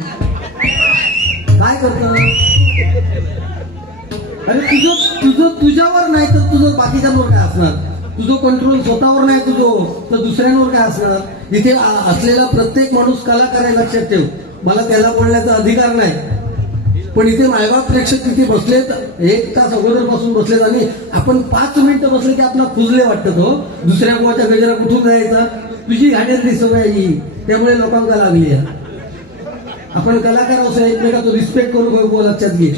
काय करतो? अरे तुझ्यावर नाही तर तुझं बाकीच्यांवर काय असणार? तुझं कंट्रोल स्वतःवर नाही तुझं तर दुसऱ्यांवर काय असणार? इथे असलेला प्रत्येक माणूस कलाकार आहे, लक्षात ठेव. मला त्याला बोलण्याचा अधिकार नाही, पण इथे मायबाप प्रेक्षक तिथे बसलेत, 1 तास अगोदर पासून बसलेत आणि आपण 5 मिनिटं बसले की आपला खुजले वाटत. हो, दुसऱ्या गोवाच्या गजरा कुठून जायचा? तुझी गाण्यातली सवय ही, त्यामुळे लोकांना लागली आहे. आपण कलाकार असं एकमेकाचा रिस्पेक्ट करू बोल, लक्षात घे.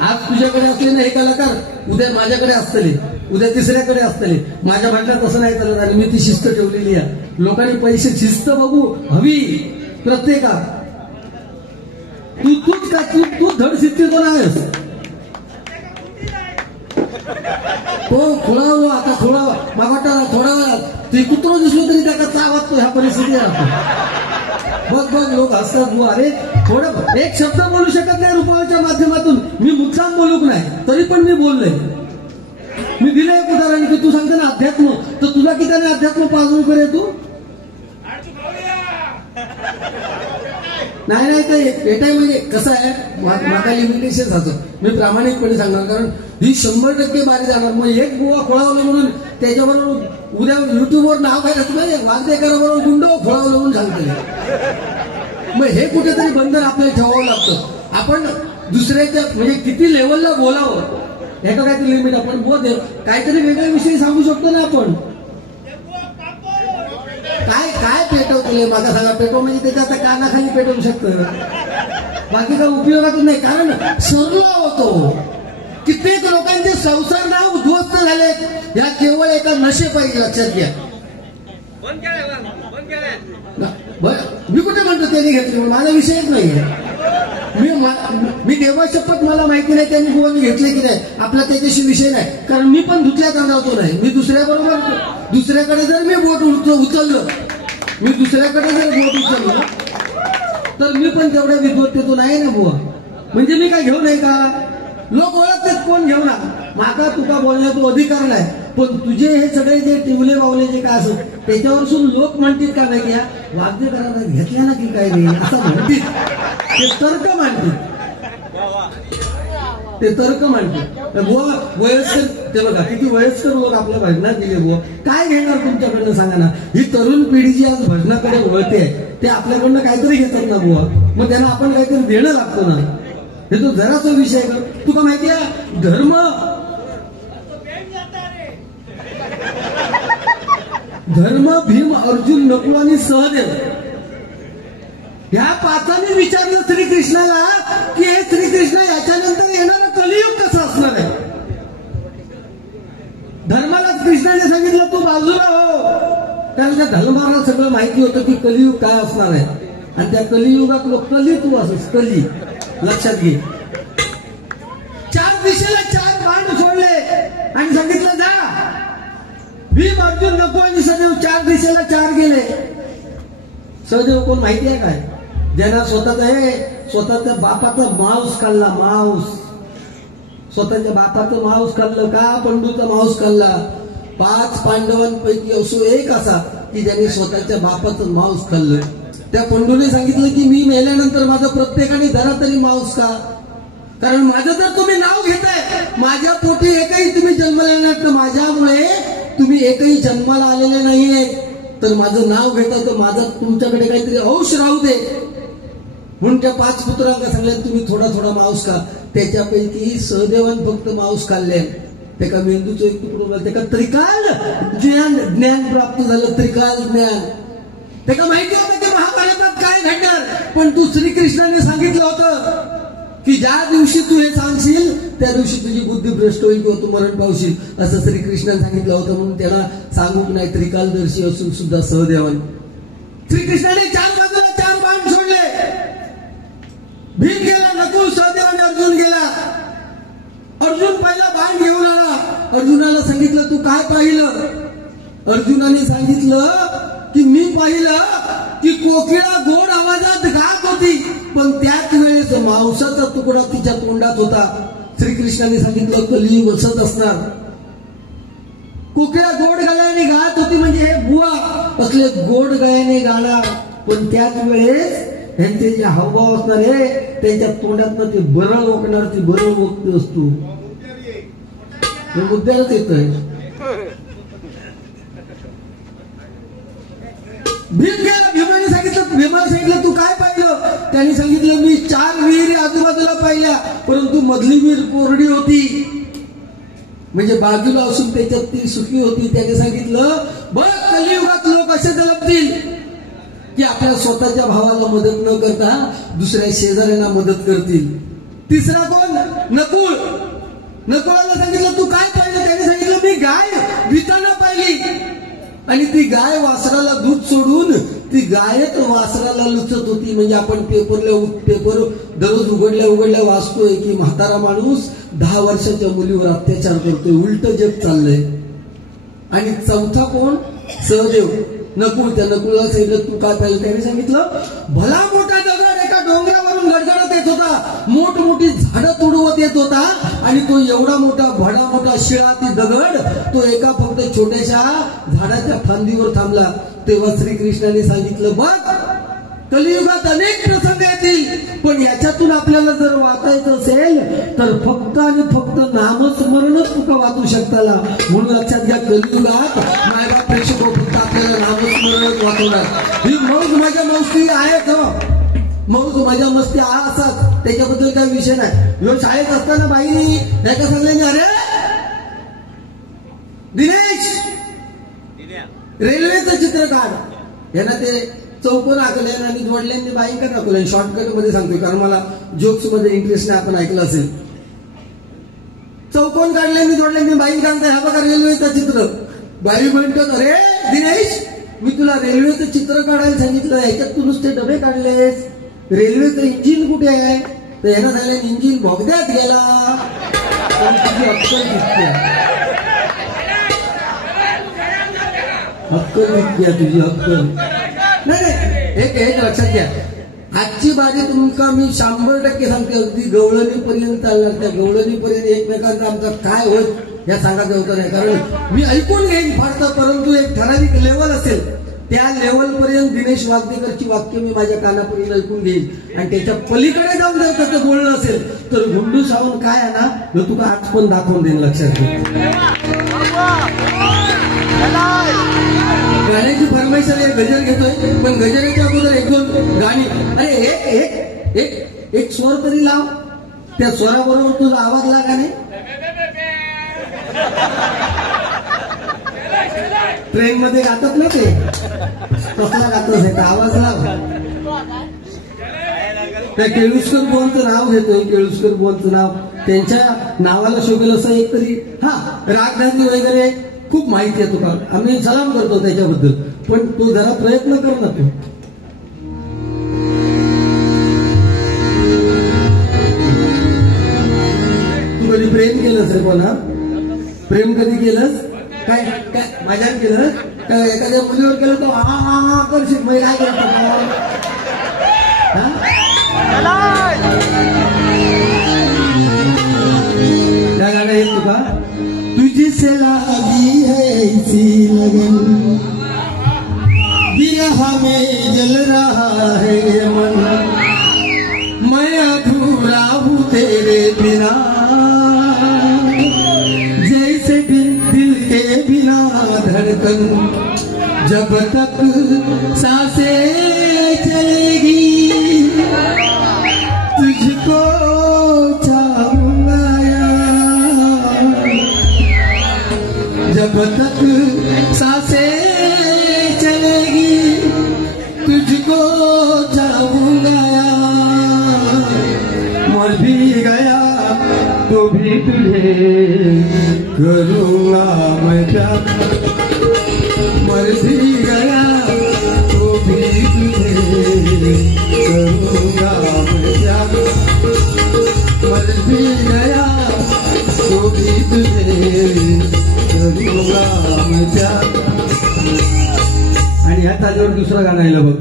आज तुझ्याकडे असले ना हे कलाकार, उद्या माझ्याकडे असतले, उद्या तिसऱ्याकडे असतले. माझ्या भांडणात तसं नाही चालत आणि मी ती शिस्त ठेवलेली आहे. लोकांनी पैसे शिस्त बघू हवी प्रत्येकात. तू धड शिस्तीतो नाहीस. तो खोळावलो आता खोळावा मागोटा थोडा वेळात ते कुत्र दिसलो तरी त्याचा चावात तो ह्या परिस्थितीत राहतो. बघ लोक हसतात. अरे थोडं एक शब्द बोलू शकत नाही रुपयाच्या माध्यमातून. मी मुद्दाम बोलूक नाही तरी पण मी बोललोय. मी दिलं एक उदाहरण की तू सांगते ना अध्यात्म, तर तुला किती अध्यात्म पाजू करे तू? नाही ते एटाय म्हणजे कसं आहे, माझा लिमिटेशन असं मी प्रामाणिकपणे सांगणार. कारण ही 100% बारी जाणार. मग एक गोवा खोळावलं म्हणून त्याच्याबरोबर उद्या युट्यूबवर नाव काय घातलं वाद्यकाराबरोबर गुंड खोळावलं म्हणून सांगते. मग हे कुठेतरी बंधन आपल्याला ठेवावं लागतं. आपण दुसऱ्याच्या म्हणजे किती लेवलला बोलावं ह्याचं काहीतरी लिमिट. आपण बोल काहीतरी वेगळ्या विषयी सांगू शकतो ना आपण. काय पेटवतले माझा सांगा. पेटव म्हणजे त्याच्या कानाखाली पेटवू शकतं, बाकी काय उपयोगातच नाही. कारण सरला होतो. कित्येक लोकांचे संसार ना उद्ध्वस्त झालेत या केवळ एका नशे पाहिजे, लक्षात घ्या. मी कुठे म्हणतो त्यांनी घेतली, माझा विषयच नाहीये. मी देवा शपथ मला माहिती नाही त्यांनी गोवानी घेतले की नाही, आपला त्याच्याशी विषय नाही. कारण मी पण धुतल्या तांदळतो नाही. मी दुसऱ्याकडे जर मी बोट उचललं तर मी पण तेवढ्या विद्वत्तेतून आहे ना बुवा. म्हणजे मी काय घेऊ नाही का? लोक ओळखतात कोण घेऊ ना. माका तुका बोलण्याचा अधिकार नाही, पण तुझे हे सगळे जे टिवले बावले जे काय असत त्याच्यावर सुद्धा लोक म्हणतील का नाही घ्या वाद्य करायला घेतल्या ना की काय रे असं म्हणतील. ते तर्क मांडतील. बुवा वयस्कर ते बघा किती वयस्कर लोक आपल्या भजनात गेले. बुवा काय घेणार तुमच्याकडनं सांगा ना. ही तरुण पिढी जी आज भजनाकडे वळते ते आपल्याकडनं काहीतरी घेतात ना बुवा. मग त्यांना आपण काहीतरी देणं लागतो ना. हे तो जराचा विषय कर. तुला माहिती आहे धर्म भीम अर्जुन नकुल आणि सहदेव ह्या 5 विचारलं श्रीकृष्णाला की हे श्रीकृष्ण याच्यानंतर येणारं कलियुग कसं असणार आहे. धर्मालाच कृष्णाने सांगितलं तू बाजूला हो, कारण त्या धर्माला सगळं माहिती होतं की कलियुग काय असणार आहे. आणि त्या कलियुगात कली तू असस कली, लक्षात घे. 4 दिशेला 4 बाण सोडले आणि सांगितलं जा. भीम अर्जुन नको आणि सहदेव 4 दिशेला 4 गेले. सहदेव कोण माहिती आहे काय? ज्यांना स्वतःच्या बापाचा मांस खाल्ला. स्वतःच्या बापाचं मांस खाल्लं का? पंडूचा मांस खाल्ला. 5 पांडवांपैकी असो एक असा की ज्यांनी स्वतःच्या बापाचं मांस खाल्लं. त्या पंडूने सांगितलं की मी मेल्यानंतर माझं प्रत्येकाने धरा तरी मांस खा, कारण माझं जर तुम्ही नाव घेताय माझ्या पोटी एकही तुम्ही जन्मले नाही तर माझ्यामुळे तुम्ही एकही जन्माला आलेले नाहीये, तर माझं नाव घेता तर माझं तुमच्याकडे काहीतरी अंश राहू दे. म्हणून त्या 5 पुत्रांना सांगले तुम्ही थोडा मांस खा. त्याच्यापैकी सहदेवान फक्त मांस खाल्ले. त्याका मेंदूचं एक तुकडं, त्याका त्रिकाल ज्ञान प्राप्त झालं. त्रिकाल ज्ञान त्याला माहिती होतं की महाभारतात काय घडणार. पण तू श्रीकृष्णाने सांगितलं होतं की ज्या दिवशी तू हे सांगशील त्या दिवशी तुझी बुद्धी भ्रष्ट होईल किंवा तू मरण पावशील, असं श्रीकृष्णाने सांगितलं होतं. म्हणून त्याला सांगूक नाही त्रिकालदर्शी असून सुद्धा सहदेवान श्रीकृष्णाने 4 बाजूला 4 बाण सोडले. भीम गेला, नकुल, सहदेव आणि अर्जुन गेला. अर्जुन पहिला बाण घेऊन आला. अर्जुनाला सांगितलं तू काय पाहिलं? अर्जुनाने सांगितलं की मी पाहिलं की कोकिळा गोड आवाजात गात होती, पण त्याच वेळेस मांसाचा तुकडा तिच्या तोंडात होता. श्रीकृष्णाने सांगितलं कलियुग असत असणार. कोकिळा गोड गळ्याने गात होती म्हणजे हे बुवा असले गोड गळ्याने गाणार, पण त्याच वेळेस यांचे जे हावभाव असणार हे त्यांच्या तोंडातनं ते बरं लोकणार, ती बरं लोकते असतो. मुद्द्यालाच येतोय. भीमाने सांगितलं तू काय पाहिलं? त्यांनी सांगितलं मी 4 विहिरी आजूबाजूला पाहिल्या, परंतु मधली विहीर कोरडी होती, म्हणजे बाजूला असून त्याच्यात ती सुखी होती. त्याने सांगितलं बघ कलियुगात लोक असे जलपतील की आपल्या स्वतःच्या भावाला मदत न करता दुसऱ्या शेजाऱ्यांना मदत करतील. तिसरा कोण? नकुळ. नकुळाला सांगितलं तू काय पाहिलं? त्याने सांगितलं मी गाय विताना पाहिली, आणि ती गाय वासराला दूध सोडून ती गायच वासराला लुचत होती. म्हणजे आपण पेपर दररोज उघडल्या वाचतोय की म्हातारा माणूस 10 वर्षाच्या मुलीवर अत्याचार करतोय, उलट जग चाललंय. आणि चौथा कोण? सहदेव. नकुळ. त्या नकुळला सांगितलं तू काय पाहिलं? त्याने सांगितलं भला मोठा दगड एका डोंगरावरून गडगडत येत होता, मोठमोठी झाडं तुडवत येत होता, आणि तो एवढा मोठा भडा मोठा शिळा ती दगड तो एका फक्त छोट्याशा झाडाच्या फांदीवर थांबला. तेव्हा श्रीकृष्णाने सांगितलं बघ कलियुगात अनेक प्रसंग येतील, पण याच्यातून आपल्याला जर वाचायचं असेल तर फक्त आणि फक्त नामस्मरणच तुका वाचू शकताला. म्हणून लक्षात घ्या कलियुगात मायबाप प्रेक्षक फक्त आपल्याला नामस्मरणच वाचवणार. ही मौज माझ्या मस्ती आहे, मौज माझ्या मस्ती असाच, त्याच्याबद्दल काही विषय नाही. ह्यो शाळेत असताना बाईनी त्याच्या सांगल्याने अरे दिनेश रेल्वेचं चित्र काढ. यांना ते चौकोन आखल्यान आणि जोडल्यांनी बाई का दाखवलं. शॉर्टकट मध्ये सांगतोय कारण मला जोक्स मध्ये इंटरेस्ट नाही, आपण ऐकलं असेल. चौकोन काढल्यांनी जोडल्यांनी बाई सांगताय हा बघा रेल्वेचं चित्र. बाई म्हणतात अरे दिनेश मी तुला रेल्वेचं चित्र काढायला सांगितलं, याच्यात तू नुसते डबे काढलेस, रेल्वेचं इंजिन कुठे आहे? तर यांना झालं इंजिन बोगद्यात गेला. तुझी अक्कल दिसते, अक्कल दिसते तुझी अक्कल. नाही एक लक्षात घ्या, आजची बाजी तुमका मी 100% सांगते, अगदी गवळणीपर्यंत चालणार. त्या गवळणीपर्यंत एकमेकांचा आमचा काय होत या सांगायचं होतं नाही, कारण मी ऐकून घेईन फारतं, परंतु एक ठराविक लेवल असेल त्या लेवलपर्यंत दिनेश वागदेकरची वाक्य मी माझ्या कानापर्यंत ऐकून घेईन. आणि त्याच्या पलीकडे जाऊन जर त्याचं बोलणं असेल तर गुंडू सावंत काय आहे ना हे तुला आज पण दाखवून देईन. लक्षात घे. गाण्याची फरमाईश आहे, गजर घेतोय, पण गजराच्या अगोदर 1-2 गाणी. अरे एक स्वर तरी लाव, त्या स्वराबरोबर तुझा आवाज लागा. नाही ट्रेन मध्ये गातात ना ते कसला गातच आहे, आवाज लाव. त्या केळुसकर बुवांचं नाव घेतोय, केळुसकर बुवांचं नाव, त्यांच्या नावाला शोभेल असं एक तरी रागधानी वगैरे खूप माहिती आहे तुका, आम्ही सलाम करतो त्याच्याबद्दल, पण तो जरा प्रयत्न कर ना. तू कधी प्रेम केलंस रे? कोणा प्रेम कधी केलंस? काय काय माझ्यावर केलं? काय एखाद्या मुलीवर केलं तर हा हा हा करशील, मग काय करतो? त्या गाणं येत तुका तुझी से लागी है इसी लगन, बिरहा में जल रहा है ये मन, मैं अधूरा हूँ तेरे बिना, जैसे दिल के बिना धड़कन, जब तक सांसें चलेगी तुझको चाहूंगा, जब तक सांसें चलेगी तुझको चाहूंगा, मर भी गया तो भी तुझे करूंगा मैं प्यार, मर भी गया तो भी तुझे करूंगा मैं प्यार, मर भी गया तो भी तुझे करूंगा मैं प्यार. आणि ह्या ताजेवर दुसरं गाणं आलं बघ.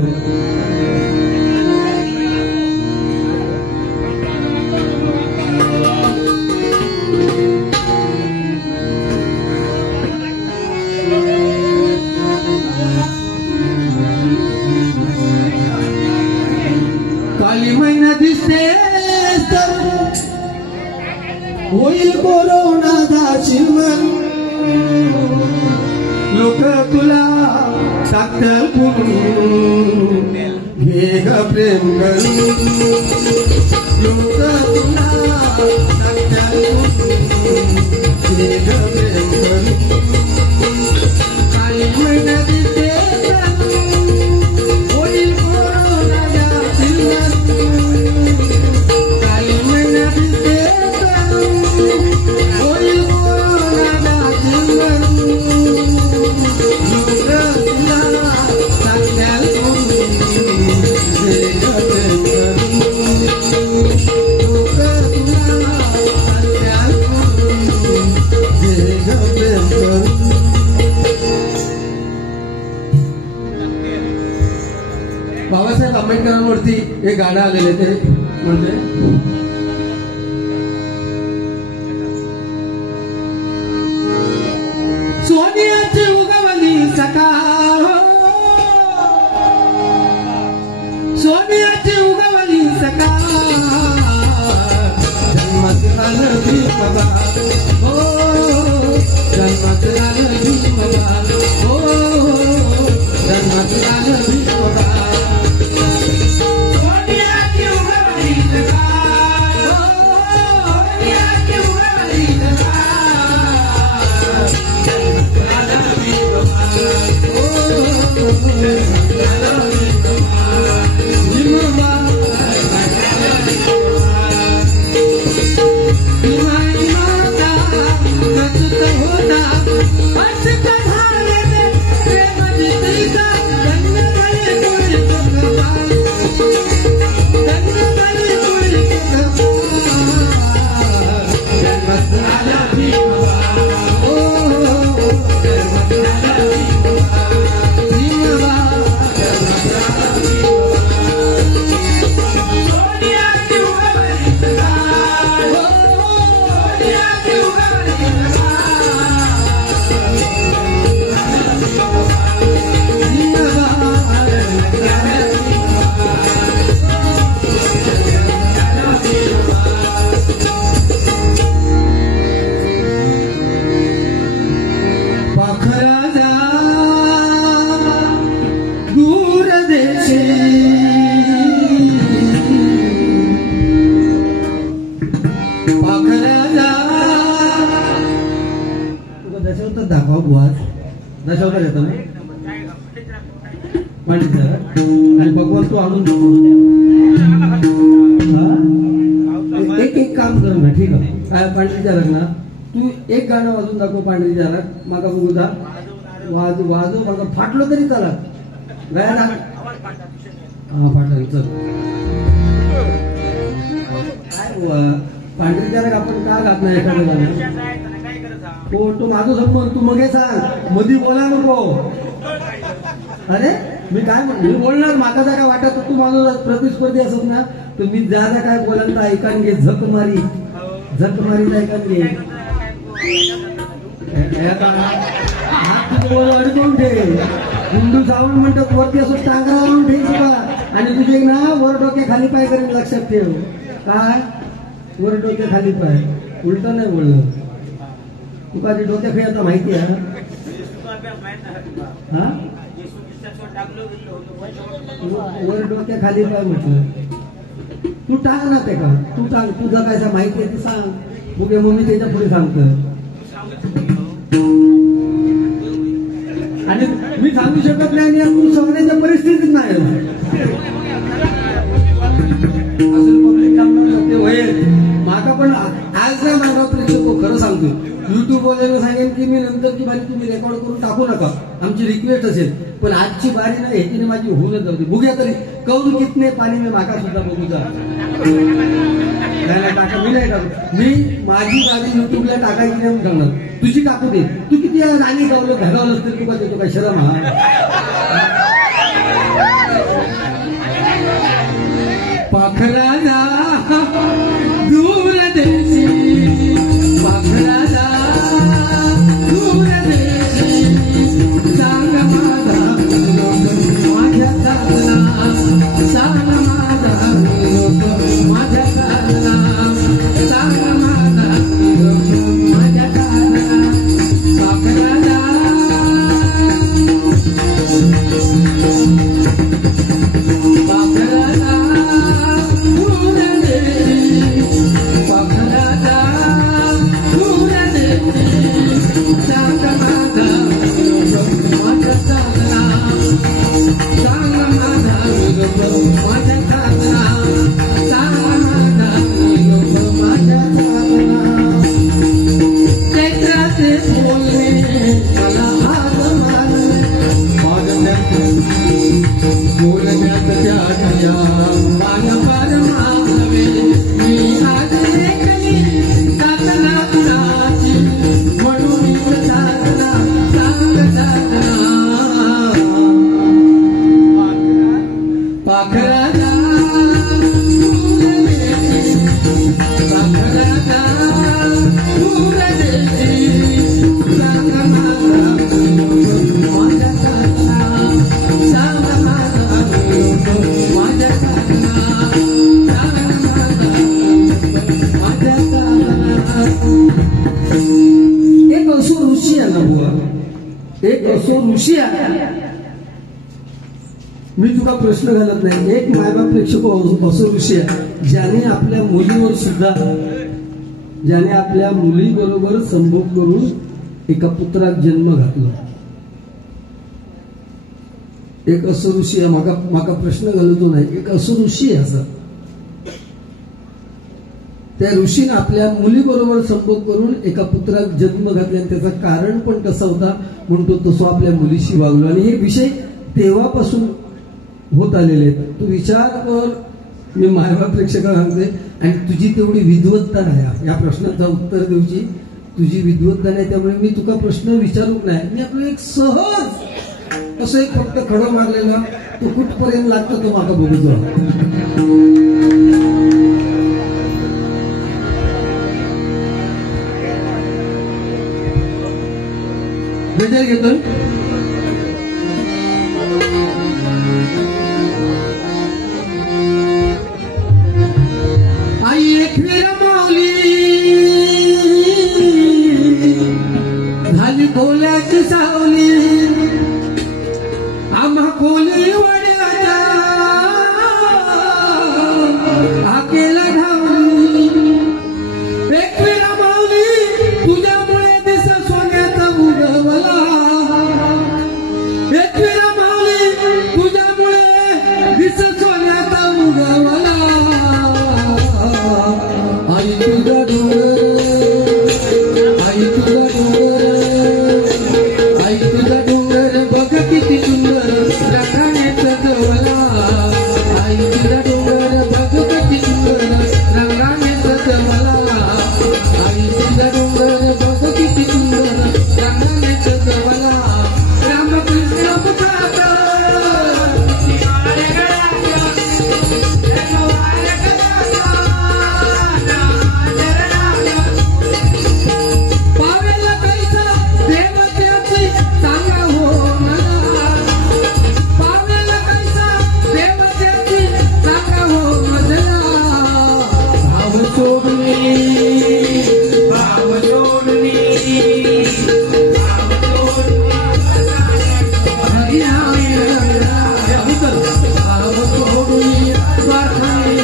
दिसतेस तर होईल कोरोनाचा चिमण लोक तुला टाकतात पुरून घे ग प्रेम करून लोक तुला टाकतात पुरून घे ग प्रेम करून काही महिना दिसते होईल कोरोनाचा चिमण काही महिना दिसते होईल कोरोनाचा चिमण बाबासाहेब आंबेडकरांवरती एक गाणं आलेले ते म्हणजे सोनियाची उगवली सकाळ सोनियाची उगवली सकाळ जन्मात आलं भीमबा हो जन्मात आलं भीमबा हो जन्मात आलं भीमबा दशावतार दाखवा बुवा दशावतार येतो ना पंडित आणि भगवान तू आणून एक एक काम कर ना ठीक आहे काय पांढरीच्या लग्ना तू एक गाणं वाजून दाखव पांढरीच्या लग्नात मागा बघूदा वाजू वाजू मागा फाटलो तरी चला गायला हा फाटलं चल काय पांढरीच्या लग आपण का घात नाही एखादं गाणं हो तू माझं समोर तू मग सांग मधी बोला नको अरे मी काय मी बोलणार माझा जर काय वाटत तू माझा प्रतिस्पर्धी असत ना तर मी ज्या काय बोलाल तर ऐकान घे झक मारी ऐकान घे हात तुझे बोल अडकवून ठेव हिंदू सावण म्हणतात वरती असं टांगरा आणून ठेव तुला आणि तुझे ना वर डोके खाली पाय करेन लक्षात ठेव काय वर डोके खाली पाय उलट नाही बोललं तुका डोक्या खेळायचा माहिती आहे हा वर डोक्या खाली पाय म्हटलं तू टाक ना ते का तू टाक तुझा काय माहिती आहे ते सांग बघे मग मी त्याच्या पुढे सांगतो आणि मी सांगू शकत नाही आणि तू सांगण्याच्या परिस्थितीत नाही असं पब्लिक सांगणार ते होईल माका पण आज नाही माझा प्रेक्षक खरं सांगतो युट्यूब वाल्याला सांगेन की मी नंतर की बारी तुम्ही रेकॉर्ड करून टाकू नका आमची रिक्वेस्ट असेल पण आजची बारी नाही ह्याची माझी होऊनच जाऊ दे बघूया तरी कौन कितने पाणी मी माका सुद्धा बघूचा नाही टाका मी नाही टाकू मी माझी बारी युट्यूबला टाकायची नाही सांगणार तुझी टाकू दे तू किती गाणी गावलं घागावलं तरी तुका देतो काय शरम हा पाखराला दूर देशी पाखराला दूर देशी सांग माझा माझ्या चालना सांग माझा असो ऋषी आहे. मी तुला प्रश्न घालत नाही. एक मायबाप प्रेक्षक असो ऋषी आहे ज्याने आपल्या मुलीवर सुद्धा ज्याने आपल्या मुलीबरोबर संभोग करून एका पुत्रात जन्म घातला. एक असो ऋषी आहे. माका प्रश्न घालतो नाही. एक असो ऋषी आहे असं. त्या ऋषीने आपल्या मुलीबरोबर संभोग करून एका पुत्रात जन्म घातला. आणि त्याचं कारण पण कसं होता म्हणतो तसं आपल्या मुलीशी वागलो. आणि हे विषय तेव्हापासून होत आलेले आहेत. तू विचार कर. मी मायबाप प्रेक्षकाला सांगते आणि तुझी तेवढी विद्वत्ता नाही या प्रश्नाचं उत्तर देऊची. तुझी विद्वत्ता नाही त्यामुळे मी तुका प्रश्न विचारूक नाही. मी आपलं एक सहज असं एक फक्त खडं मारलेलं तो कुठपर्यंत लागतो तो माका बघतो. गजर घेतोय. आई एकवीर माऊली झाली कोल्याची सावली. आम्हा कोली वड्याच्या आकेला धावली. एकवीर माऊली तुझ्यामुळे दिस सोन्याचा उगवला. एकवीर माऊली तुझ्यामुळे दिस सोन्याचा उगवला. आई तुझा डोंगर आई तुझा डोंगर आई तुझा डोंगर बघ किती सुंदर रंगाने सजवला. आई तुझा डोंगर बघ किती सुंदर रंगाने सजवला. आई तुझा डोंगर बघ किती सुंदर रंगाने सजवला. रामकृष्ण मुखात पावेला कैसा देवत्याची सांगा हो मला. पावेला कैसा देवत्याची सांगा हो मजला. भाव सोडणी भाव सोडणी हरिनामी रंगला. भाव सोडणी स्वार्थाने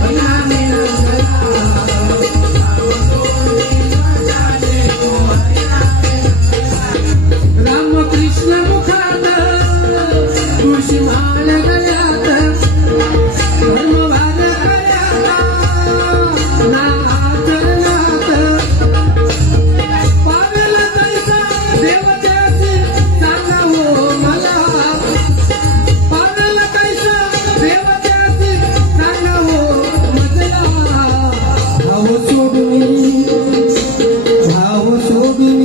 हरिनामी रंगला. रामकृष्ण मुखात तुळशी माळ गळ्यात धर्मवाद गळ्यात ना आचरणात. पावेला कैसा देवत्याची सांगा हो मला. पावेला कैसा देवत्याची सांगा हो मजला. भाव सोडून भाव सोडून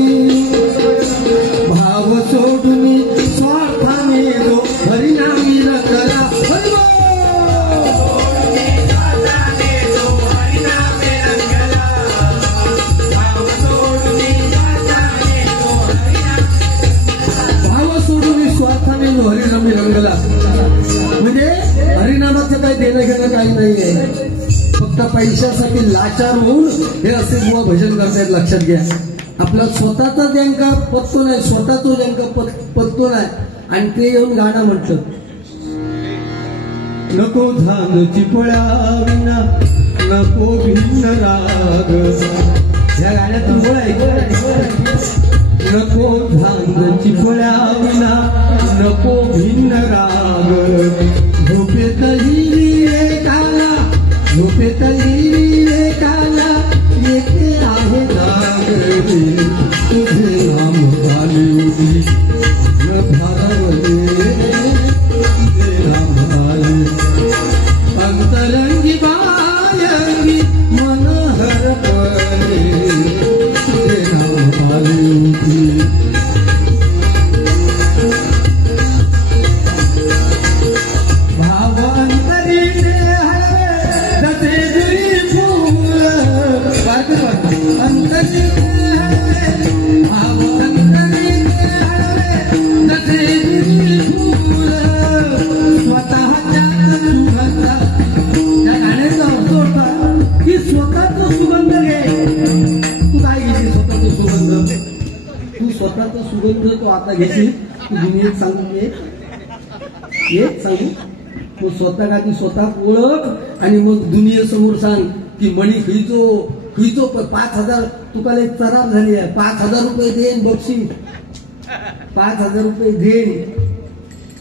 भाव सोडून स्वार्थाने जो हरिनामी रंगला. भाव सोडून स्वार्थाने जो हरिनामी रंगला. म्हणजे हरिनामाचं काही देणं घेणं काही नाहीये. फक्त पैशासाठी लाचार होऊन हे असे बुवा भजन करतायत. लक्षात घ्या. आपला स्वतःचा ज्यांका पत्तो नाही स्वतःचा ज्यांका पत्तो नाही आणि ते येऊन गाणं म्हटलं. नको झालची पोळ्या विना नको भिन्न राग. या गाण्यातून बोलाय. नको झालची पोळ्या विना नको भिन्न राग. झोपेतही विवेकाला झोपेतही विवेकाला येते आहे जागरी. तुझे नाम आले न भावले तुझे नाम आले. अंतरंगी बायंगी मन हरपले तुझे नाम आले. भाव अंतरीने हरवे जसे जुई फूल. अंतरीने हरवे भाव अंतरीने हरवे जसे जुई फूल. स्वतःच्या सुगंध या गाण्याचा अर्थ होता की स्वतःचा सुगंध घे. तू काय घेशील स्वतःचा सुगंध. तू स्वतःचा सुगंध तो आता घेशील तुम्ही एक सांगू एक सांगू मग स्वतः आधी स्वतः ओळख आणि मग दुनियेसमोर सांग की मणी खिचो 5,000 तुकाला एक चराब झाली आहे. 5,000 रुपये देईन बक्षीस, 5,000 रुपये देईन.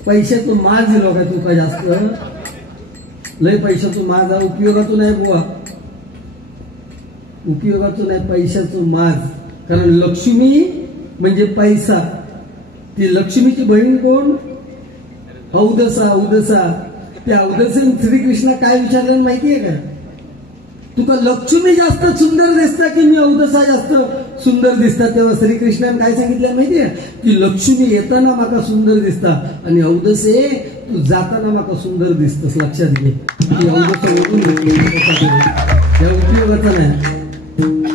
पैशाचं माज दिलो का तुका जास्त लय पैशाचं माज उपयोगाचं नाही बुवा, उपयोगाचं नाही पैशाचं माज. कारण लक्ष्मी म्हणजे पैसा. ती लक्ष्मीची बहीण कोण? औदसा. त्या औदसेन श्रीकृष्णा काय विचारलं माहितीये का? तुका लक्ष्मी जास्त सुंदर दिसता की मी औदसा जास्त सुंदर दिसता? तेव्हा श्रीकृष्णाने काय सांगितलं माहितीये की लक्ष्मी येताना माका सुंदर दिसता आणि औदसे तू जाताना माका सुंदर दिसतस. लक्षात घे. औदसा उपयोगाचा नाही.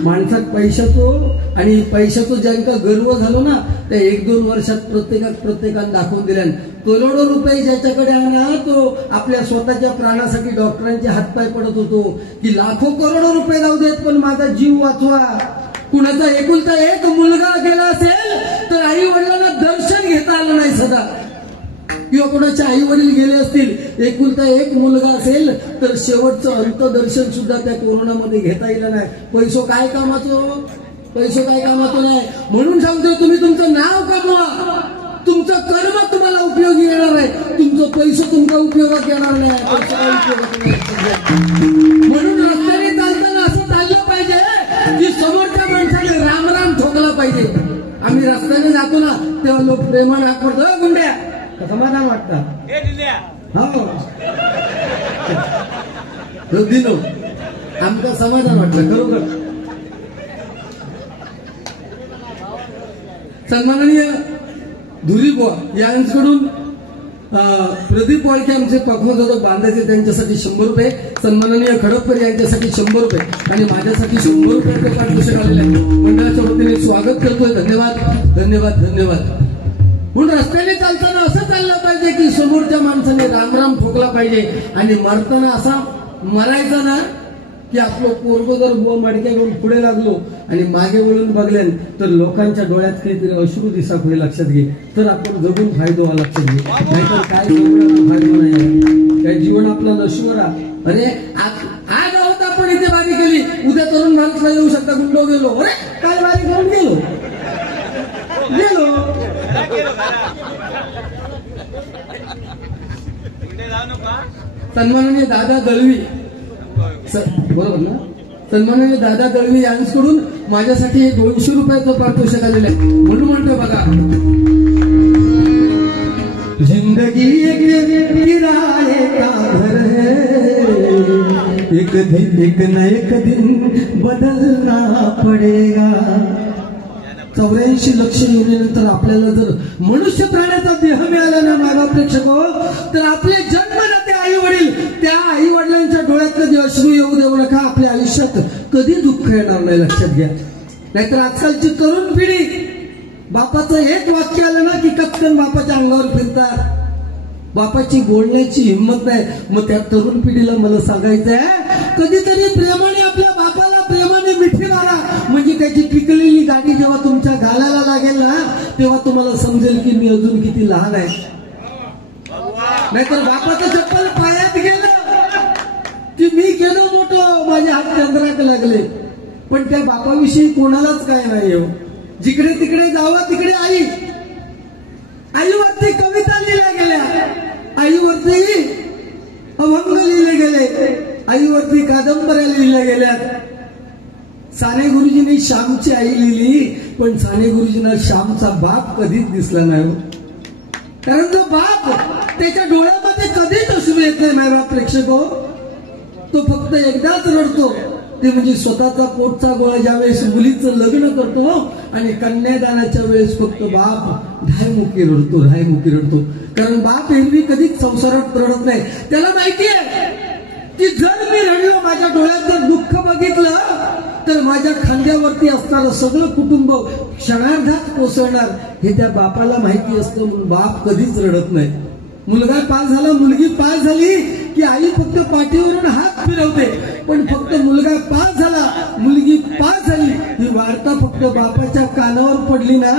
माणसात पैशाचो ज्यांका गर्व झालो ना त्या 1-2 वर्षात प्रत्येकाने दाखवून दिल्या. करोडो रुपये ज्याच्याकडे आणा तो आपल्या स्वतःच्या प्राणासाठी डॉक्टरांचे हातपाय पडत होतो की लाखो करोडो रुपये जाऊ देत पण माझा जीव वाचवा. कुणाचा एकुलता एक मुलगा गेला असेल तर आई वडिलांना दर्शन घेता आलं नाही सदा, किंवा कोणाचे आई वडील गेले असतील एकुलता एक मुलगा असेल तर शेवटचं अंतदर्शन सुद्धा त्या कोरोनामध्ये घेता येईल नाही. पैसो काय कामाचं नाही. म्हणून सांगतोय तुम्ही तुमचं नाव कमवा, तुमचं कर्म तुम्हाला उपयोगी येणार आहे, तुमचं पैसे तुमचा उपयोगात येणार नाही. पैसे काय उपयोगात नाही. म्हणून रस्त्याने चालताना असं चाललं पाहिजे की समोरच्या माणसाने राम ठोकला पाहिजे. आम्ही रस्त्याने जातो ना तेव्हा लोक प्रेमाने हाक करतो गुंड्या, समाधान वाटतं. हो दिनो आमचं समाधान वाटलं खरोखर. सन्माननीय धुरी बुवा यांच्याकडून प्रदीप वाळके आमचे पखवाज बांधायचे त्यांच्यासाठी 100 रुपये. सन्माननीय खडपकर यांच्यासाठी 100 रुपये आणि माझ्यासाठी 100 रुपये पारितोषिक आलेले आहे. मंडळाच्या वतीने स्वागत करतोय. धन्यवाद. म्हणून रस्त्याने चालताना असं चाललं पाहिजे की समोरच्या माणसाने राम ठोकला पाहिजे आणि मरताना असा मरायचा ना की आपलं पोरगो जर मडक्या घेऊन पुढे लागलो आणि मागे वळून बघले तर लोकांच्या डोळ्यात काहीतरी अश्रू दिसा पुढे. लक्षात घे. तर आपण जगून फायदो व्हा. लक्षात घे. नाहीतर काय जगून फायदो नाही. काय जीवन आपलं नश्वर. अरे आज आहोत आपण इथे बारी केली, उद्या तरुण माणूस येऊ शकता गुंडो गेलो. अरे काय बारी करून गेलो. सन्माननीय दादा दळवी बरोबर ना? सन्माननीय दादा दळवी यांच्याकडून माझ्यासाठी 200 रुपयाचं पारितोषिक आलेलं आहे. म्हणून म्हणतो बघा, जिंदगी एक किराए का घर है, एक न एक दिन बदलना पडेगा. 84 लक्ष योजनेनंतर आपल्याला जर मनुष्य प्राण्याचा देह मिळाला ना मागा प्रेक्षको, तर आपले जन्मदाते आई वडील त्या आई वडिलांच्या डोळ्यात कधी अश्रू येऊ देऊ नका. आपल्या आयुष्यात कधी दुःख येणार नाही. लक्षात घ्या. नाहीतर आजकालची तरुण पिढी बापाचं एक वाक्य आलं ना की कचकन बापाच्या अंगावर फिरतात. बापाची बोलण्याची हिंमत नाही. मग त्या तरुण पिढीला मला सांगायचंय, कधीतरी प्रेमाने आपल्या बापाला प्रेमाने मिठी मारा. म्हणजे त्याची पिकलेली गाडी जेव्हा तुमच्या गालाला लागेल ना तेव्हा तुम्हाला समजेल की मी अजून किती लहान आहे. नाहीतर बापाचं चप्पल पायात गेलं की मी केलं मोठं, माझे हात चंद्राक लागले. पण त्या बापाविषयी कोणालाच काय नाही हो. जिकडे तिकडे जावं तिकडे आईवरती कविता लिहिल्या गेल्या, आईवरती अभंग लिहिले गेले, आईवरती कादंबऱ्या लिहिल्या गेल्या. साने गुरुजींनी श्यामची आई लिहिली पण साने गुरुजींना श्यामचा बाप कधीच दिसला नाही. कारण तो बाप त्याच्या डोळ्यामध्ये कधीच अश्रू येत नाही. मायबाप प्रेक्षको, तो फक्त एकदाच रडतो, ते म्हणजे स्वतःचा पोटचा गोळा ज्यावेळेस मुलीचं लग्न करतो आणि कन्यादानाच्या वेळेस फक्त बाप ढायमुखी रडतो. कारण बाप एरवी कधीच संसारात रडत नाही. त्याला माहितीये की जर मी रडलो, माझ्या डोळ्यात जर दुःख बघितलं तर माझ्या खांद्यावरती असणारं सगळं कुटुंब क्षणार्धात कोसळणार हे त्या बापाला माहिती असतं. म्हणून बाप कधीच रडत नाही. मुलगा पास झाला, मुलगी पास झाली की आई फक्त पाठीवरून हात फिरवते. पण फक्त मुलगा पास झाला, मुलगी पास झाली ही वार्ता वार्ता फक्त बापाच्या कानावर पडली ना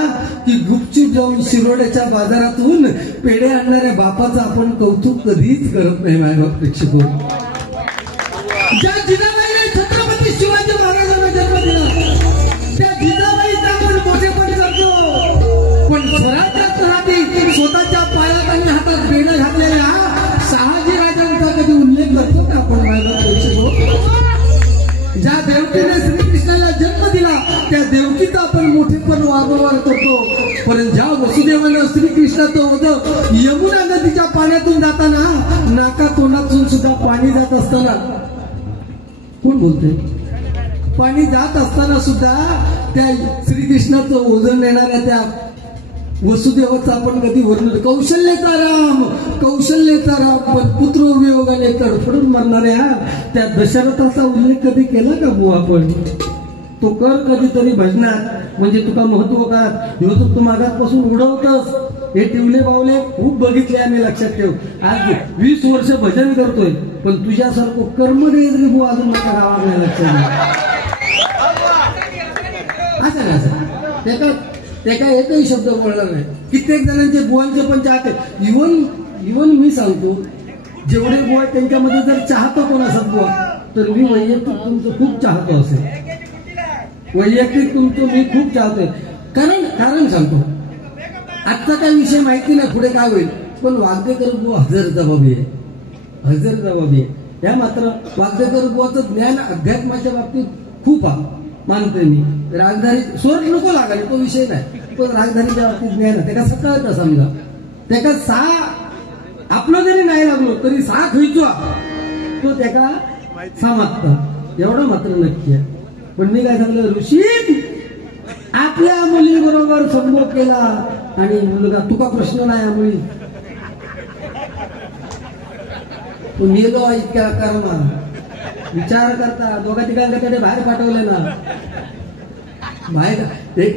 की गुपचूप जाऊन शिरोड्याच्या बाजारातून पेढे आणणाऱ्या बापाचं आपण कौतुक कधीच करत नाही मायबाप प्रेक्षक. ज्या जिजाबाईने छत्रपती शिवाजी महाराजांना जन्म दिला त्या जिजाबाईचा आपण मोठेपण करतो, पण स्वराज्यासाठी स्वतःच्या पायात आणि हातात बेडं घातलेल्या शहाजी राजांचा कधी उल्लेख करतो का आपण मायबाप प्रेक्षक. ज्या देवकीने श्रीकृष्णाला जन्म दिला त्या देवकीचा आपण मोठेपण वारंवार करतो, परंतु ज्या वसुदेवानं श्रीकृष्णाचं होतं यमुना नदीच्या पाण्यातून जाताना नाका तोंडातून सुद्धा पाणी जात असताना कोण बोलते, पाणी जात असताना सुद्धा त्या श्रीकृष्णाचं ओझं नेणाऱ्या त्या वसुदेवाचं आपण कधी वर्णन, कौशल्याचा राम पण पुत्र वियोगाने तडफडून मरणाऱ्या त्या दशरथाचा उल्लेख कधी केला का बुवा आपण. तो कर कधीतरी भजनात, म्हणजे तुका महत्व का ह्यो तू मागापासून उडवतस. हे टिवले बावले खूप बघितले आम्ही, लक्षात ठेव. आज 20 वर्ष भजन करतोय पण तुझ्यासारखं कर्म देत बुवा अजून माझ्या गावात नाही, लक्षात. असं नाही, असं त्याका एकही शब्द बोलणार नाही. कित्येक जणांचे बुवांचे पण चाहते, इवन मी सांगतो जेवढे बुवा त्यांच्यामध्ये जर चाहतो कोण असत बुवा तर मी वैयक्तिक तुमचं खूप चाहतो असेल, वैयक्तिक तुमचं मी खूप चाहतोय. कारण सांगतो, आजचा काय विषय माहिती नाही पुढे काय होईल, पण वाग्देकर बुवा हजर जबाबी आहे. या मात्र वाग्देकर बुवाचं ज्ञान अध्यात्माच्या बाबतीत खूप मानतोय मी. राजधानी स्वर्ग नको लागायला तो विषय नाही, पण राजधानीच्या बाबतीत ज्ञान आहे. त्याला सकाळचा समजा त्याका आपलं जरी नाही लागलो तरी खायचो तो त्याका मागता, एवढं मात्र नक्की आहे. पण मी काय सांगलं, ऋषी आपल्या मुलीबरोबर संभोग केला आणि मुलगा तुका प्रश्न नाही मुली तू मेलो इतक्या कर्मा विचार करता दोघा तिघांना त्याने बाहेर पाठवले ना बाहेर,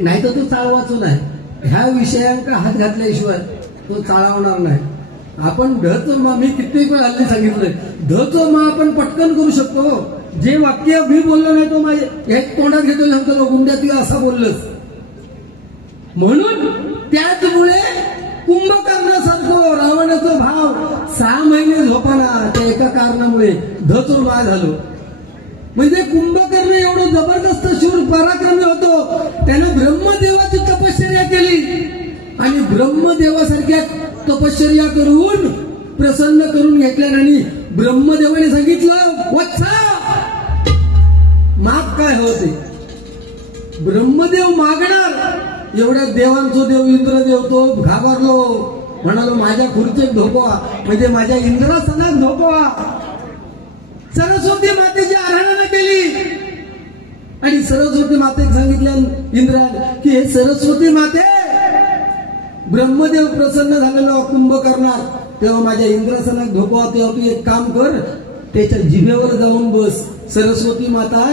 नाही तर तो चालवाचो नाही. ह्या विषयांका हात घातल्याशिवाय तो चालवणार नाही. आपण ढचं मा, मी कित्येक वेळ हल्ली सांगितलंय, ढचं मा आपण पटकन करू शकतो. जे वाक्य मी बोललो नाही तो माझ्या एक तोंडात घेतो सांगतो गुंड्या तू असं बोललंस म्हणून. त्याचमुळे कुंभकर्णासारखं रावणाचा भाव 6 महिने झोपाना त्या एका कारणामुळे ढचो मा झालो. म्हणजे कुंभकर्ण एवढं जबरदस्त शूर पराक्रमी होतो, त्यानं ब्रह्मदेवाची तपश्चर्या केली आणि ब्रह्मदेवासारख्या तपश्चर्या करून प्रसन्न करून घेतल्या. आणि ब्रह्मदेवाने सांगितलं वत्सा माग काय होते. ब्रह्मदेव मागणार, एवढ्या देवांचो देव इंद्रदेव तो घाबरलो, म्हणालो माझ्या खुर्चीत झोपवा, म्हणजे माझ्या इंद्रासनात झोपवा. सरस्वती मातेची आराधना केली आणि सरस्वती मातेक सांगितलं इंद्राने की हे सरस्वती माते, ब्रह्मदेव प्रसन्न झालेला कुंभ करणार तेव्हा माझ्या इंद्रासनात झोपवा. तेव्हा तू एक काम कर, त्याच्या जिभेवर जाऊन बस. सरस्वती माता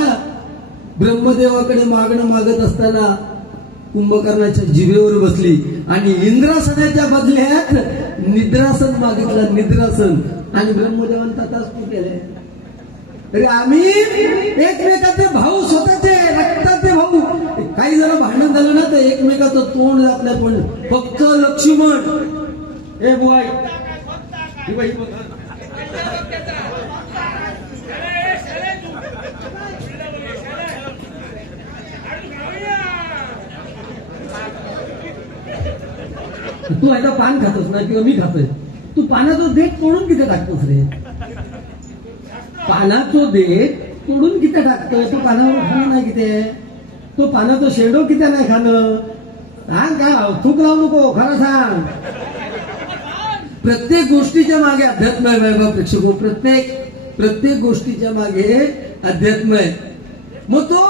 ब्रह्मदेवाकडे मागणं मागत असताना कुंभकर्णाच्या जिभेवर बसली आणि इंद्रासनाच्या बदल्यात निद्रासन मागितलं, निद्रासन. आणि ब्रह्मदेवांनी तसाच तू केले. अरे आम्ही एकमेकाचे भाऊ, स्वतःचे रक्ताचे भाऊ. काही जरा भांडण झालं ना तर एकमेकाचं तोंड जात नाही, पण फक्त लक्ष्मण हे बॉय तू आता पान खातोस ना किंवा मी खातोय, तू पानाचं देठ तोडून किती टाकतोस रे. पानाचं देठ तोडून किती टाकतोय, तो पानावर खाणं नाही किती, तो पानाचं शेंडो किती नाही खाणं. सांग का थूक लावू नको, खरं सांग. प्रत्येक गोष्टीच्या मागे अध्यात्म आहे बाबा प्रेक्षको, प्रत्येक गोष्टीच्या मागे अध्यात्म आहे. मग तो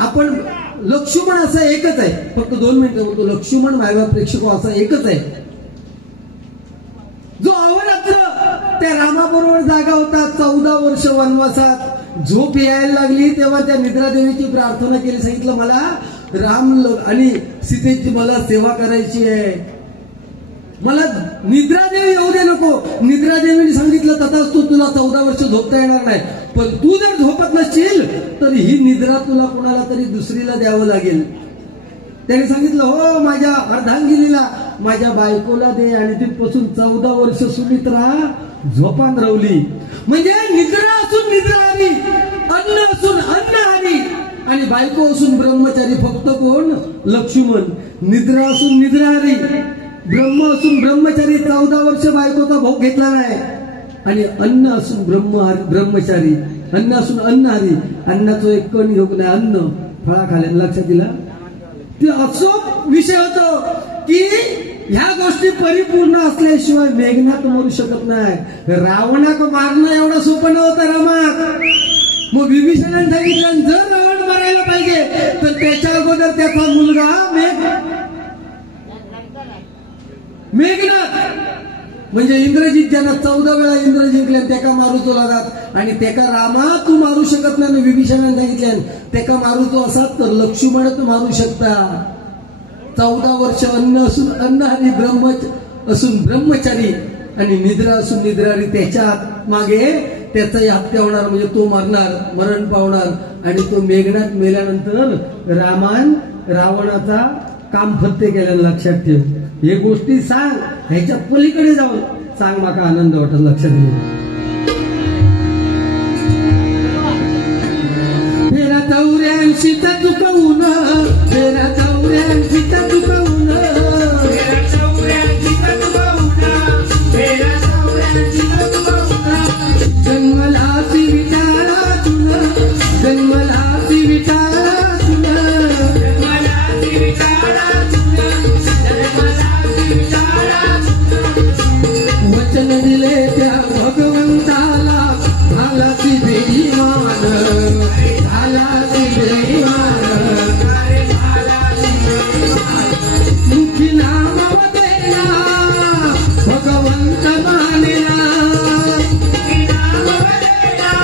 आपण लक्ष्मण असा एकच आहे, फक्त 2 मिनिटं बोलतो. लक्ष्मण मायबा प्रेक्षको असा एकच आहे जो अवरात्र त्या रामाबरोबर जागा होता. 14 वर्ष वनवासात झोप यायला लागली तेव्हा त्या निद्रादेवीची प्रार्थना केली, सांगितलं मला राम आणि सीतेची मला सेवा करायची आहे. मला निद्रादेवी येऊ दे नको. निद्रादेवीने सांगितलं तथाच तुला 14 वर्ष झोपता येणार नाही, पण तू जर झोपत नसशील तर ही निद्रा तुला कोणाला तरी दुसरीला द्यावं लागेल. त्याने सांगितलं हो माझ्या अर्धांगिनीला माझ्या बायकोला दे. आणि तिथपासून 14 वर्ष सुमित्रा झोपान रवली. म्हणजे निद्रा असून निद्रा आली, अन्न असून अन्न आली, आणि बायको असून ब्रह्मचारी फक्त कोण? लक्ष्मण. निद्रा असून निद्रा आली, ब्रह्म असून ब्रह्मचारी 14 वर्ष बायकोचा भोग घेतला नाही, आणि अन्न असून ब्रह्मचारी, अन्न असून अन्न आली, अन्नाचं एक कण योग नाही, अन्न फळा खाल्या. लक्षात दिला? ते असो विषय होतो की ह्या गोष्टी परिपूर्ण असल्याशिवाय मेघनाथ मरू शकत नाही. रावणाक मारणं एवढं सोपं नव्हतं रामात. मग विभीषणाने सांगितलं जर रावण मारायला पाहिजे तर त्याच्या अगोदर त्याचा मुलगा मेघनाथ म्हणजे इंद्रजित, ज्यांना 14 वेळा इंद्र जिंकले त्याका मारूचो लागत. आणि त्याका रामा तू मारू शकत नाही. विभीषणाने सांगितले त्याका मारूचो असत तर लक्ष्मण तू मारू शकता. 14 वर्ष अन्न असून अन्न आणि ब्रह्म असून ब्रह्मचारी आणि निद्रा असून निद्रारी, त्याच्या मागे त्याचाही हत्या होणार, म्हणजे तो मरणार, मरण पावणार. आणि तो मेघनाथ मेल्यानंतर रामान रावणाचा काम फत्ते केल्यानं लक्षात ठेव. हे गोष्टी सांग, ह्याच्या पलीकडे जाऊन सांग, माका आनंद वाटत. लक्षात ठेव. फेरा 84 चुकवून, फेरा 84 चुकवून, फेरा 84 चुकवून, फेरा 84 चुकवून, जन्मलासी विचारातून, जन्मलासी विचारातून, जन्मलासी विचारातून, जन्मलासी विचारातून, वचन दिले त्या भगवंताला झालासी बेईमान, झालासी बेईमान, मुखी नाम बदला भगवंत मानेला, मुखी नाम बदला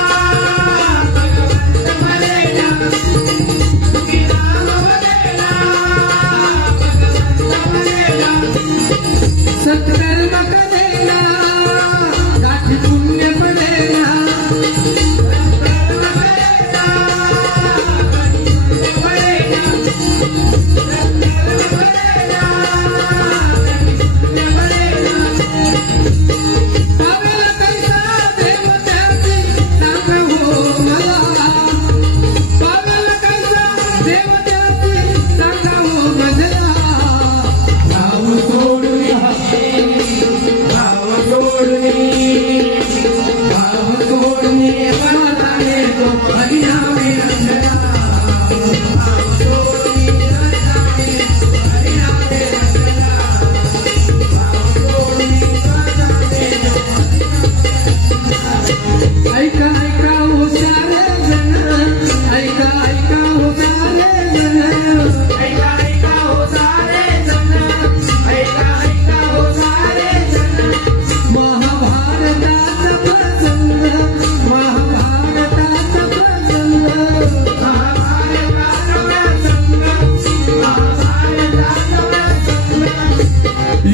भगवंत मानेला, मुखी नाम बदला भगवंत मानेला, सत्कर्म करेला गाठी पुण्य पडेला, सत्कर्म करेला गाठी पुण्य पडेला, सत्कर्म करेला गाठी पुण्य पडेला. पावेला कैसा देव त्याची सांग हो मला, पावेला कैसा देव त्याची सांग हो मला. भाव सोडून भाव सोडून भाव सोडून मनाने तो हरिनामे रंजना, भाव सोडून मनाने तो हरिनामे रंजना, भाव सोडून मनाने तो हरिनामे. ऐका ऐका हो सारे जण, ऐका ऐका हो सारे जण, ऐका ऐका हो सारे जण, ऐका ऐका हो सारे जण. महाभारताचा प्रसंग, महाभारताचा प्रसंग, महाभारताचा प्रसंग, महाभारताचा प्रसंग.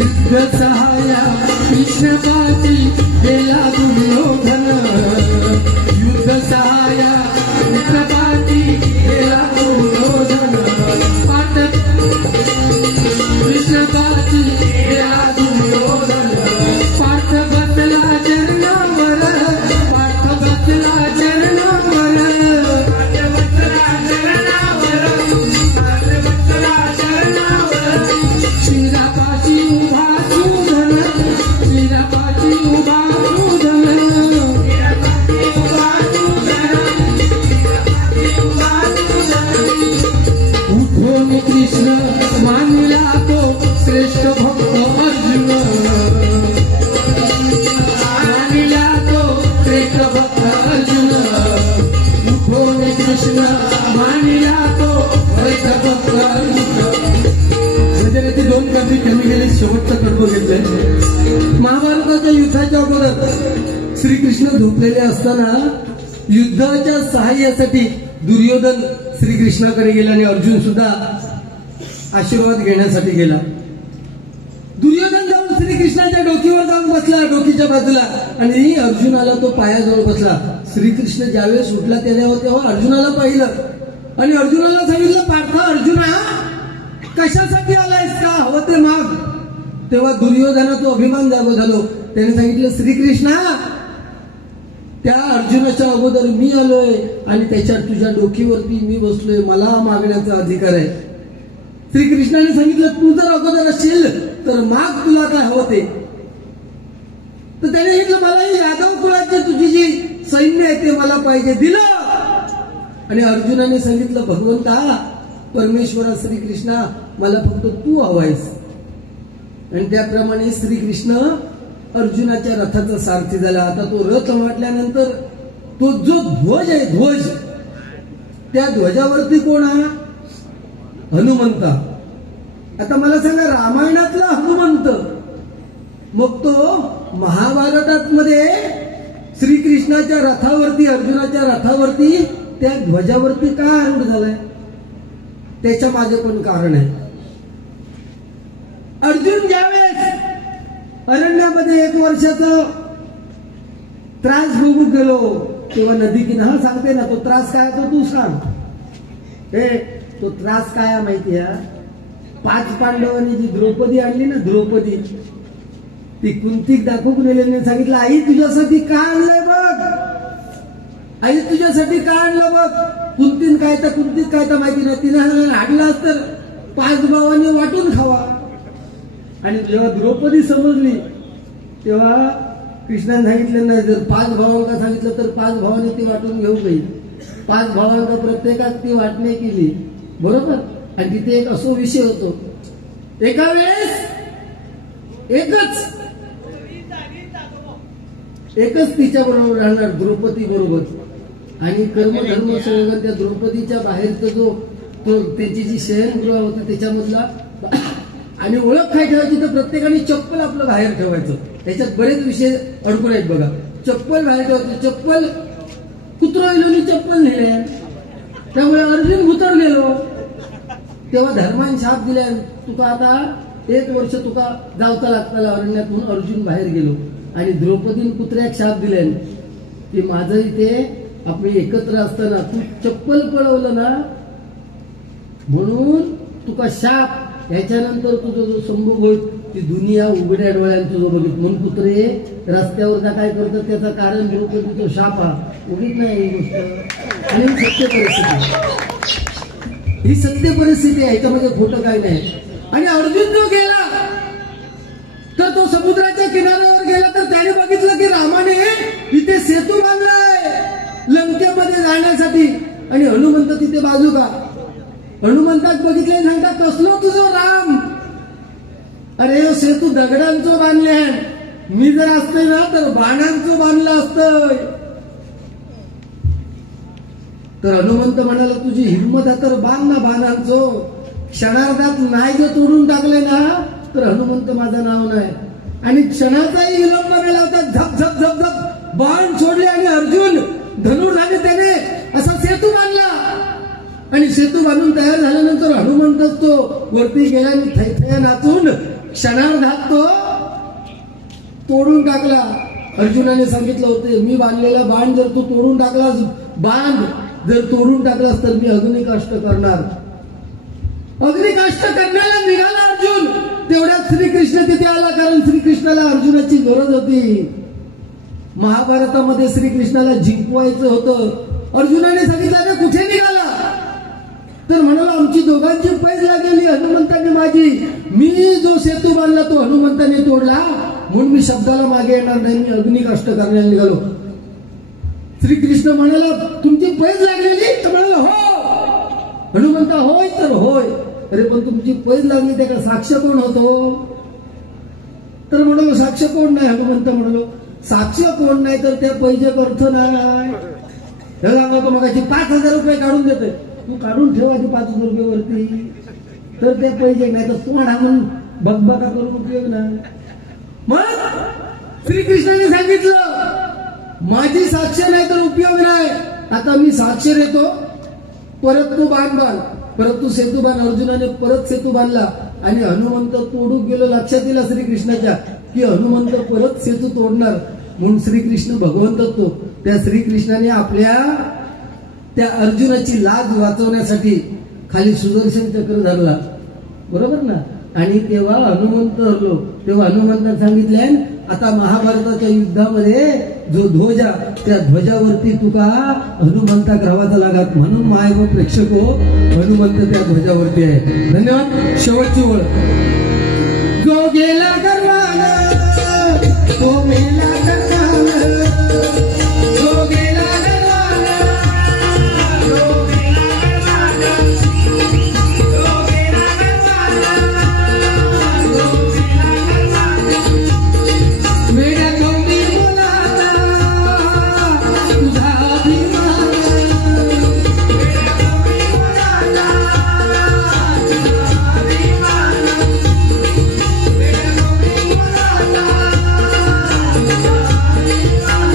युद्ध सहाया कृष्णाची गेला दुर्योधन, युद्ध सहाया कृष्णाची गेला दुर्योधन, पाठ कृष्णाची गेला दुर्योधन, पाठ बसला चरणावर, पाठ बसला चरणावर, पाठ बसला चरणावर, पाठ बसला चरणावर. शिरापाशी उभा सुधन, शिरापाशी उभा सुधन, शिरापाशी उभा सुधन, शिरापाशी उभा सुधन. उठून कृष्ण मानला तो श्रेष्ठ भक्त अर्जुन, मानला तो श्रेष्ठ भक्त अर्जुन. उठून कृष्ण मानला तो श्रेष्ठ भक्त अर्जुन. म्हणजे दोन कधी कमी गेले, शेवटचा कडबो घेतलाय. महाभारताच्या युद्धाच्या अगोदर श्रीकृष्ण झोपलेले असताना युद्धाच्या सहाय्यासाठी दुर्योधन श्रीकृष्णाकडे गेला आणि अर्जुन सुद्धा आशीर्वाद घेण्यासाठी गेला. दुर्योधन जाऊन श्रीकृष्णाच्या डोकीवर जाऊन बसला, डोकीच्या बाजूला, आणि अर्जुनाला तो पायाजवळ बसला. श्रीकृष्ण ज्यावेळेस उठला तेव्हा अर्जुनाला पाहिलं आणि अर्जुनाला सांगितलं, पार्थ अर्जुना कशासाठी आलायस, का हवं ते माग. तेव्हा दुर्योधनाचा अभिमान जागो झालो. त्याने सांगितलं, श्रीकृष्णा त्या अर्जुनाच्या अगोदर मी आलोय आणि त्याच्या तुझ्या डोकीवरती मी बसलोय, मला मागण्याचा अधिकार आहे. श्रीकृष्णाने सांगितलं, तू जर अगोदर असेल तर माग तुला काय हवं ते. तर त्याने सांगितलं, मला यादव कुळाची तुझी जी सैन्य आहे ते मला पाहिजे. दिलं. आणि अर्जुनाने सांगितलं, भगवंता परमेश्वरा श्रीकृष्णा मला फक्त तू हवायस. आणि त्याप्रमाणे श्रीकृष्ण अर्जुनाच्या रथाचा सारथी झाला. आता तो रथ म्हटल्यानंतर तो जो ध्वज आहे, ध्वज, त्या ध्वजावरती कोण आहे? हनुमंत. आता मला सांगा, रामायणातला हनुमंत, मग तो महाभारतात मध्ये श्रीकृष्णाच्या रथावरती, अर्जुनाच्या रथावरती, त्या ध्वजावरती का आरूढ झालाय? त्याच्या मागे पण कारण आहे. अर्जुन ज्यावेळेस अरण्यामध्ये 1 वर्षाचा त्रास भोगू गेलो तेव्हा नदी किनारा सांगते ना, तो त्रास काय तो तू सांग. तो त्रास काय माहिती आहे? 5 पांडवांनी जी द्रौपदी आणली ना, द्रौपदी, ती कुंतीक दाखवून नेल्याने सांगितलं, आई तुझ्यासाठी का आणलंय बघ, आई तुझ्यासाठी का आणलं बघ. कुंतीन काय तर माहिती नाही. तिने आणलं तर 5 भावांनी वाटून खावा. आणि जेव्हा द्रौपदी समजली तेव्हा कृष्णाने सांगितलं, नाही जर 5 भावांना सांगितलं तर 5 भावांनी ती वाटून घेऊ गई. 5 भावांना प्रत्येकात ती वाटणे केली, बरोबर. आणि तिथे एक असो विषय होतो, एका वेळेस एकच तिच्या बरोबर राहणार, द्रौपदी बरोबर. आणि कर्मधर्म संयोगात त्या द्रौपदीच्या बाहेरचा जो त्याची जी शयनगृह होती त्याच्यामधला, आणि ओळख काय ठेवायची तर प्रत्येकाने चप्पल आपलं बाहेर ठेवायचं. त्याच्यात बरेच विषय अडकून आहेत बघा. चप्पल बाहेर ठेवायचं, चप्पल कुत्रोनी चप्पल नेल्या, त्यामुळे अर्जुन भुतर गेलो. तेव्हा धर्माने शाप दिल्या, तुका आता 1 वर्ष तुका जावता लागताला अरण्यात, म्हणून अर्जुन बाहेर गेलो. आणि द्रौपदीने कुत्र्याक शाप दिल्या की माझं इथे आपण एकत्र असताना तू चप्पल पळवलं ना, म्हणून तुका शाप. ह्याच्यानंतर तुझा जो संभोग होईल ती दुनिया उघड्या डोळ्याने तुझं बघित. म्हणून कुत्रे रस्त्यावर का काय करतात त्याचं कारण द्रौपदीचा शाप हा उगीत नाही ही गोष्ट. आणि सत्य परिस्थिती, ही सत्य परिस्थिती आहे, ह्याच्यामध्ये खोटं काय नाही. आणि अर्जुन जो गेला तर तो समुद्राच्या किनाऱ्यावर गेला तर त्याने बघितलं की रामाने इथे सेतू बांधलाय लंकेमध्ये जाण्यासाठी. आणि हनुमंत तिथे बाजू का, हनुमंतात बघितले, सांगता कसलो तुझं राम, अरे सेतू दगडांचो बांधले, मी जर असते ना तर बाणांचो बांधलं असतं. तर हनुमंत म्हणाला, तुझी हिंमत आहे तर बांध ना बाणांचो. क्षणार्धात नाही जर तोडून टाकले ना तर हनुमंत माझं नाव नाही. आणि क्षणाचाही विलंब न लावता झप झप झप झप बाण सोडले आणि अर्जुन धनुर्धाने त्याने असा सेतू बांधला. आणि सेतू बांधून तयार झाल्यानंतर हनुमंत तो वरती गेला आणि थैथया नाचून क्षणार्धात तो तोडून टाकला. अर्जुनाने सांगितलं होतं, मी बांधलेला बाण जर तू तोडून टाकलास, बाण जर तोडून टाकलास तर मी अग्निकाष्ट करणार. अग्निकाष्ट करण्याला निघाला अर्जुन. तेवढ्यात श्रीकृष्ण तिथे आला, कारण श्रीकृष्णाला अर्जुनाची गरज होती. महाभारतामध्ये श्रीकृष्णाला जिंकवायचं होतं. अर्जुनाने सांगितलं, अरे कुठे निघाला, तर म्हणाला आमची दोघांची पैज लागलेली, हनुमंताने माझी. मी जो सेतू बांधला तो हनुमंताने तोडला, म्हणून मी शब्दाला मागे येणार नाही, मी अग्निकाष्ट करण्याला निघालो. श्रीकृष्ण म्हणाला, तुमची पैज लागलेली, तर म्हणाला हो. हनुमंत होय तर होय. अरे पण तुमची पैज लागली त्याला साक्ष कोण होतो, तर म्हणालो साक्ष कोण नाही. हनुमंत म्हणालो, साक्ष कोण नाही तर त्या पैजेक अर्थ नाही. तो मग 5,000 रुपये काढून देतोय, तू काढून ठेवा ती 5,000 रुपये वरती, तर ते पैसे नाही तर तोंड म्हणून बकबका करून उपयोग नाही. मग श्रीकृष्णाने सांगितलं, माझी साक्ष नाही तर उपयोग नाही. आता मी साक्ष देतो, परत तू बाण बाण. परंतु सेतू बांध अर्जुनाने परत सेतू बांधला आणि हनुमंत तोडून गेलो. लक्षात येईल श्रीकृष्णाच्या की हनुमंत परत सेतू तोडणार म्हणून श्रीकृष्ण भगवंत तो. त्या श्रीकृष्णाने आपल्या त्या अर्जुनाची लाज वाचवण्यासाठी खाली सुदर्शन चक्र धरला, बरोबर ना. आणि तेव्हा हनुमंत हरलो. तेव्हा हनुमंताने सांगितले आता महाभारताच्या युद्धामध्ये जो ध्वजा त्या ध्वजावरती तुका हनुमंता ग्रहाचा लागत म्हणून मायव प्रेक्षको हनुमंत त्या ध्वजावरती आहे. धन्यवाद. शेवटची ओळ. जो गेला गर्वाला तो मेला गर्वाला, जो गेला गर्वाला तो मेला गर्वाला, जो गेला गर्वाला तो मेला गर्वाला. मेरा जोगी मुलाला तुझा अभिमान, मेरा जोगी मुलाला तुझा अभिमान, मेरा जोगी मुलाला तुझा अभिमान.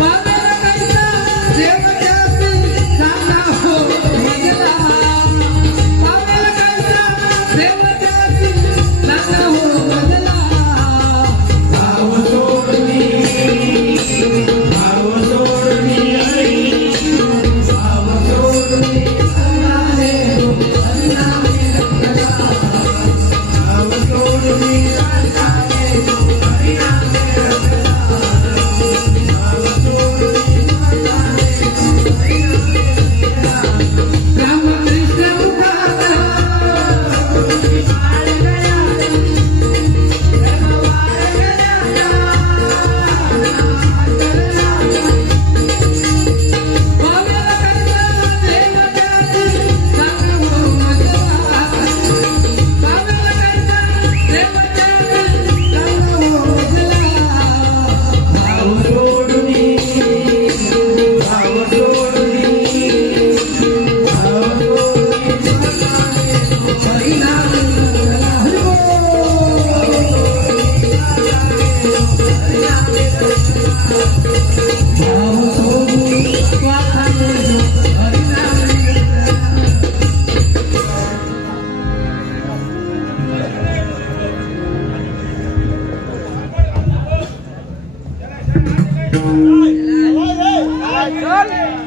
पावेला कैसा देवत्यासी जाना हो मजला, पावेला कैसा देवत्यासी जाना हो मजला. भाव सोडणी भाव सोडणी भाव सोडणी हरनामे हरनामे रखला, भाव सोडणी हरनामे हरनामे रखला, भाव सोडणी हरनामे हरनामे रखला. रामकृष्ण मुखाता तुझी पाळ गया, रघुवार गया पावेला कैसा देवत्यासी जाना हो मजला, पावेला कैसा देवत्यासी जाना हो मजला. भाव सोडणी भाव सोडणी भाव सोडणी हरनामे रखला. भाव सोडून वाखाणे हरनामे रखला.